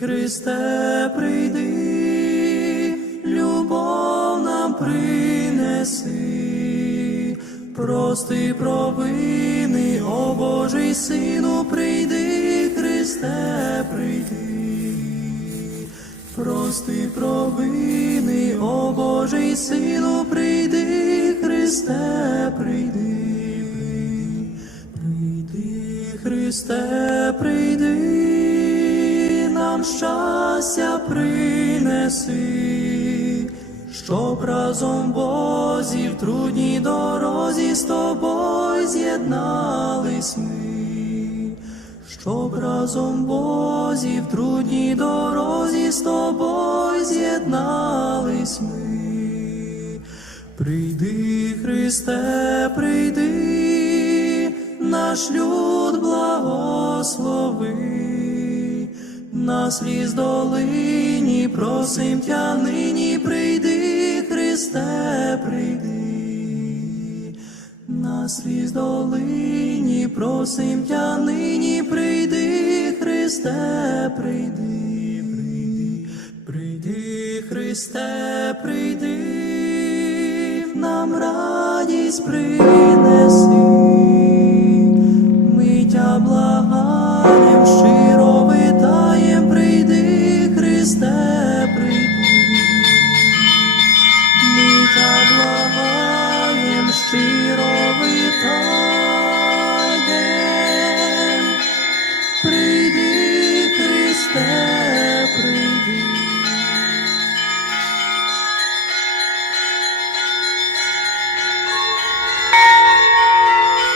Христе, прийди, любов нам принеси, прости провини, о Божий Сину, прийди, Христе, прийди, прости провини, о Божий Сину, прийди, Христе, прийди, прийди, Христе, прийди, нам щастя принеси, щоб разом Бозі в трудній дорозі з тобою з'єднались ми, щоб разом Бозі в трудній дорозі з тобою з'єднались ми. Прийди, Христе, прийди, наш люд благослови, на сліз долині просим тя нині, прийди, Христе, прийди, на сліз долині просим тя нині, прийди, Христе, прийди, прийди, прийди, Христе, прийди, нам радість принеси. Ми тя благаєм, прийди. Ми тя благаєм, щиро